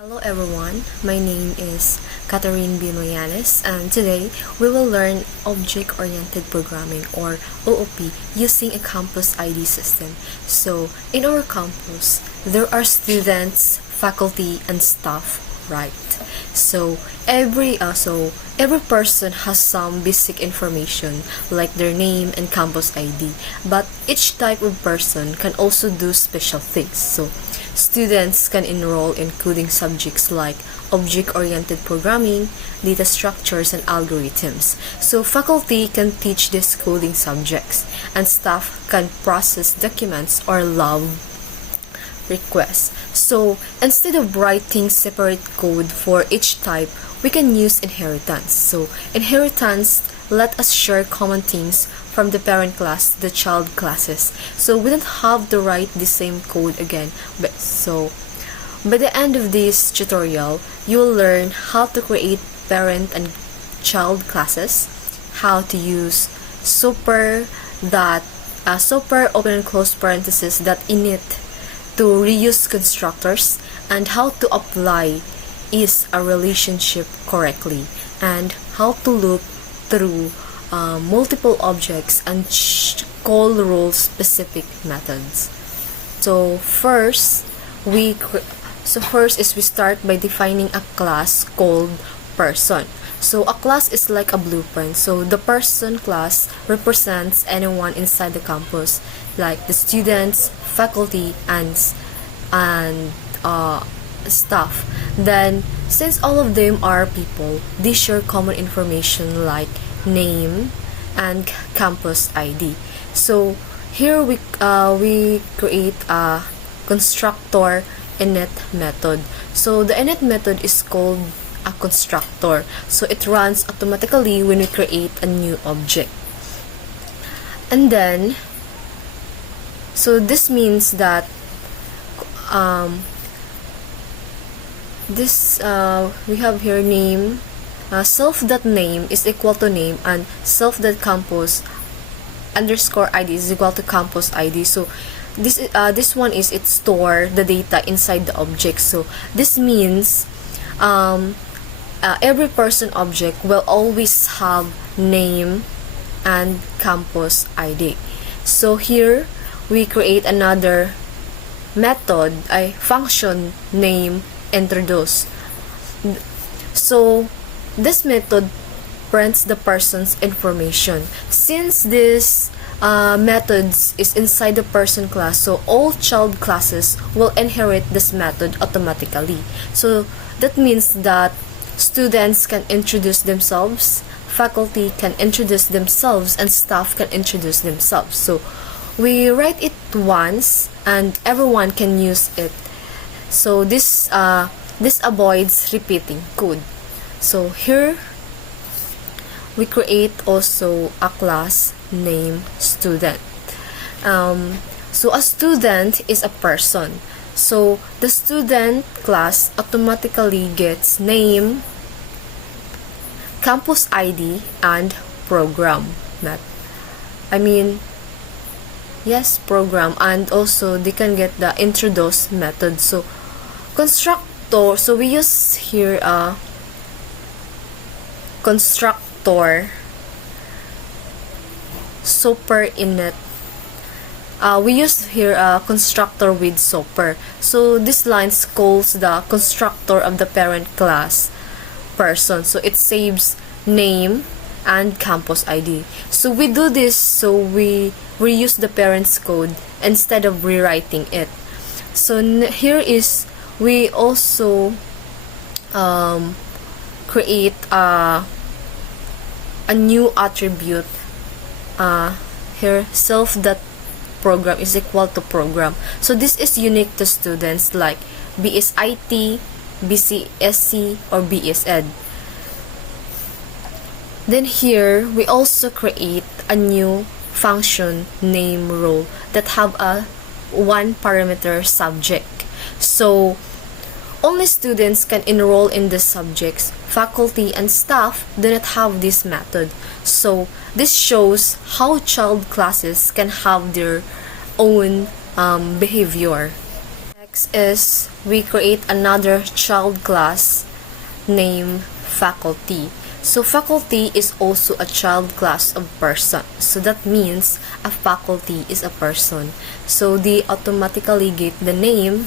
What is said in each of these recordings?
Hello everyone, my name is Catherine Binoyanes and today we will learn Object-Oriented Programming or OOP using a campus ID system. So in our campus, there are students, faculty, and staff, right? So every person has some basic information like their name and campus ID, but each type of person can also do special things. So students can enroll in coding subjects like object-oriented programming, data structures, and algorithms. So faculty can teach these coding subjects, and staff can process documents or log requests. So instead of writing separate code for each type, we can use inheritance. So inheritance let us share common things from the parent class to the child classes. So we don't have to write the same code again. So by the end of this tutorial, you will learn how to create parent and child classes, how to use super open and close parentheses that init to reuse constructors, and how to apply is a relationship correctly, and how to loop through multiple objects and call role specific methods. So first we start by defining a class called person. So a class is like a blueprint. So the person class represents anyone inside the campus, like the students, faculty, and staff. Then, since all of them are people, they share common information like name and campus ID. So here we create a constructor init method. So the init method is called a constructor. So it runs automatically when we create a new object. And then, so this means that we have here name, self.name is equal to name, and self.campus underscore ID is equal to campus ID. So this one is it store the data inside the object. So this means every person object will always have name and campus ID. So here we create another method, a function name introduce. So this method prints the person's information. Since this methods is inside the person class, so all child classes will inherit this method automatically. So that means that students can introduce themselves, faculty can introduce themselves, and staff can introduce themselves. So we write it once and everyone can use it. So this avoids repeating code. So here we create also a class named student. So a student is a person. So the student class automatically gets name, campus ID, and program. Program, and also they can get the introduce method. So constructor, so we use here a constructor super init. We use here a constructor with super. So this line calls the constructor of the parent class person. So it saves name and campus ID. So we do this so we reuse the parent's code instead of rewriting it. So here is we also create a new attribute. Here self.program is equal to program. So this is unique to students like BSIT, BCSC, or BSEd. Then here we also create a new function name role that have a one parameter subject. So only students can enroll in these subjects. Faculty and staff do not have this method. So this shows how child classes can have their own behavior. Next is we create another child class named faculty. So faculty is also a child class of person. So that means a faculty is a person. So they automatically get the name,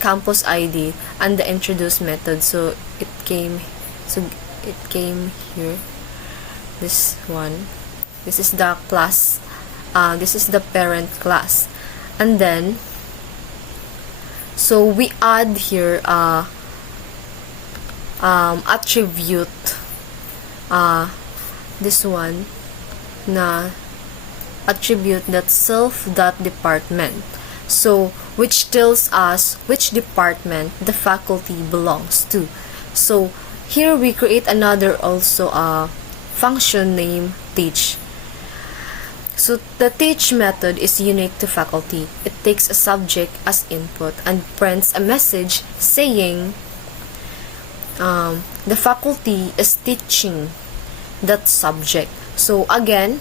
campus ID, and the introduce method. So it came here. This one. This is the class. This is the parent class. And then so we add here attribute this one na attribute that self.department, so which tells us which department the faculty belongs to. So here we create another also function named teach. So the teach method is unique to faculty. It takes a subject as input and prints a message saying the faculty is teaching that subject. So again,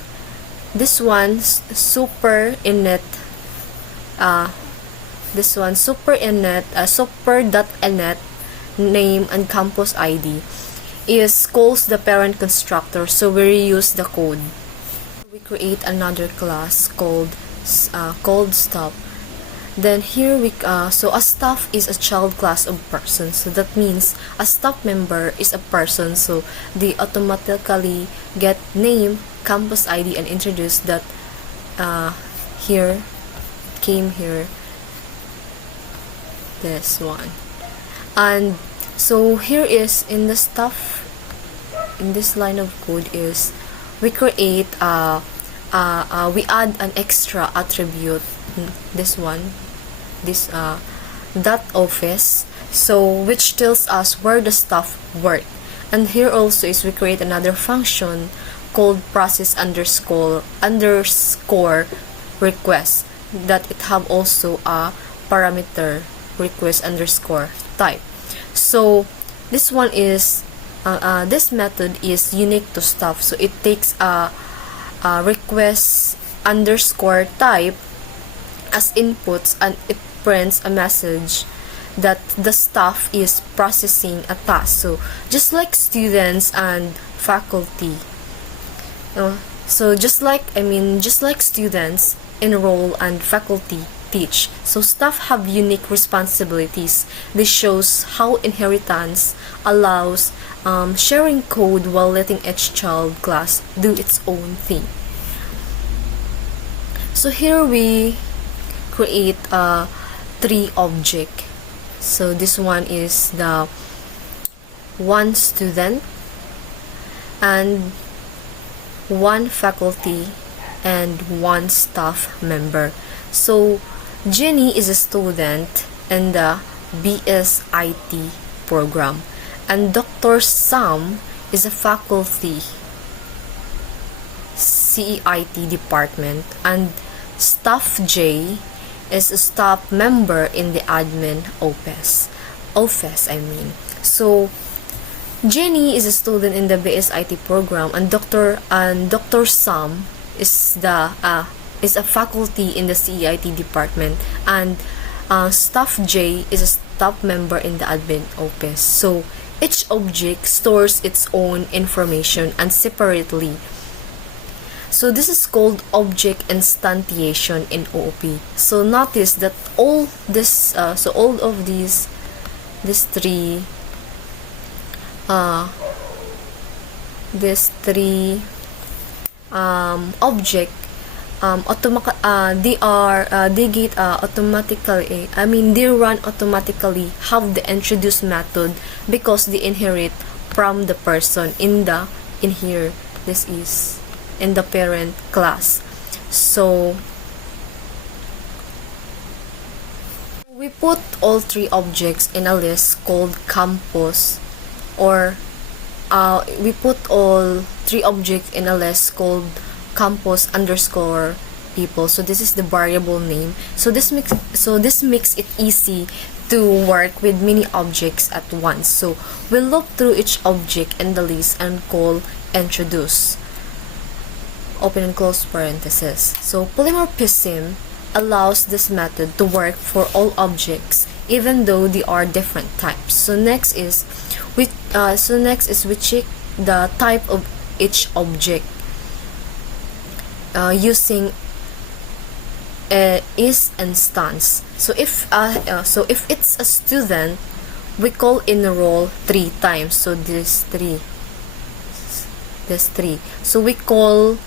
this one super init name and campus ID is calls the parent constructor, so we reuse the code. We create another class called staff. Then here so a staff is a child class of person, so that means a staff member is a person, so they automatically get name, campus ID, and introduce that here came here this one. And so here is in the staff, in this line of code is we create we add an extra attribute, this one, this that office, so which tells us where the staff work. And here also is we create another function called process underscore request, that it have also a parameter request underscore type. So this one is this method is unique to staff, so it takes a request underscore type as inputs, and it prints a message that the staff is processing a task. So just like students and faculty, so just like students enroll and faculty teach, so staff have unique responsibilities. This shows how inheritance allows sharing code while letting each child class do its own thing. So here we create three object. So this one is the one student and one faculty and one staff member. So Jenny is a student in the BSIT program, and Dr. Sam is a faculty CEIT department, and Staff J is a staff member in the admin office. So Jenny is a student in the BSIT program, and Dr. Sam is a faculty in the CEIT department, and Staff J is a staff member in the admin office. So each object stores its own information and separately. So this is called object instantiation in OOP. So notice that all this all of these three object they run automatically, have the introduce method, because they inherit from the person in here. This is in the parent class. So we put all three objects in a list called campus, or we put all three objects in a list called campus underscore people. So this is the variable name. So this makes it easy to work with many objects at once. So we'll look through each object in the list and call introduce, open and close parenthesis. So polymorphism allows this method to work for all objects even though they are different types. So next is we check the type of each object using is and stance. So if it's a student, we call enroll 3 times. So this 3. So we call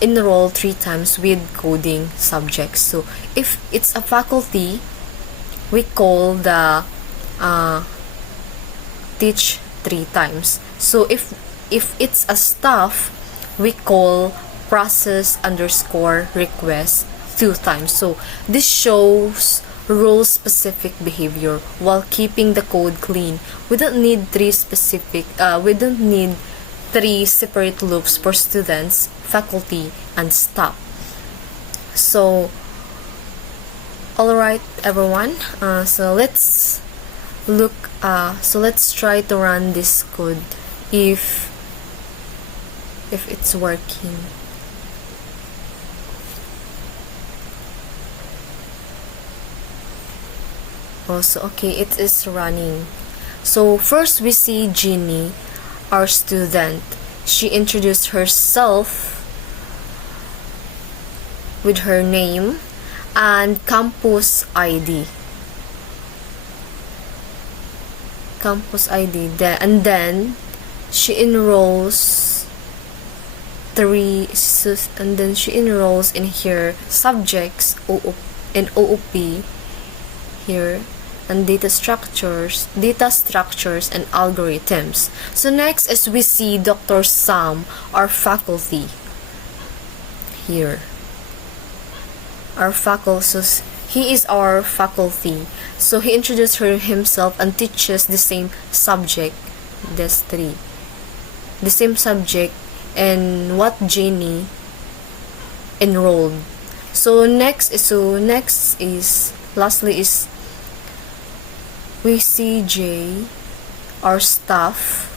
enroll 3 times with coding subjects. So if it's a faculty, we call the teach 3 times. So if it's a staff, we call process underscore request 2 times. So this shows role specific behavior while keeping the code clean. We don't need 3 separate loops for students, faculty, and staff. So alright everyone, so let's try to run this code if it's working. Also, okay, it is running. So first we see Jeannie, our student. She introduced herself with her name and campus ID. And then she enrolls in here subjects and OOP here, and data structures and algorithms. So next is we see Dr. Sam, our faculty here. He is our faculty. So he introduced himself and teaches the same subject, the same subject and what Jenny enrolled. Lastly is we see Jay, our staff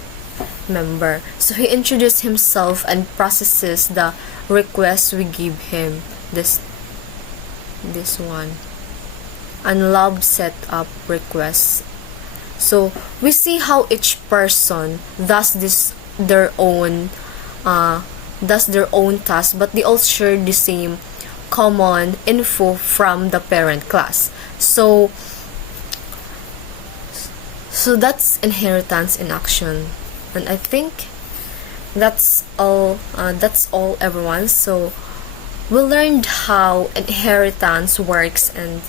member. So he introduced himself and processes the request we give him, this one, and lab setup requests. So we see how each person does their own task, but they all share the same common info from the parent class. So that's inheritance in action, and I think that's all everyone. So we learned how inheritance works and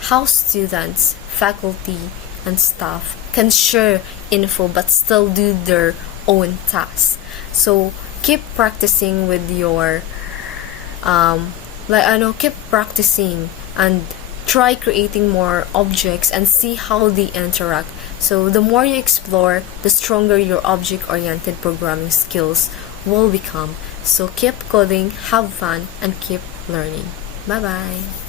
how students, faculty, and staff can share info but still do their own tasks. So keep practicing with your keep practicing and try creating more objects and see how they interact. So the more you explore, the stronger your object-oriented programming skills will become. So keep coding, have fun, and keep learning. Bye-bye.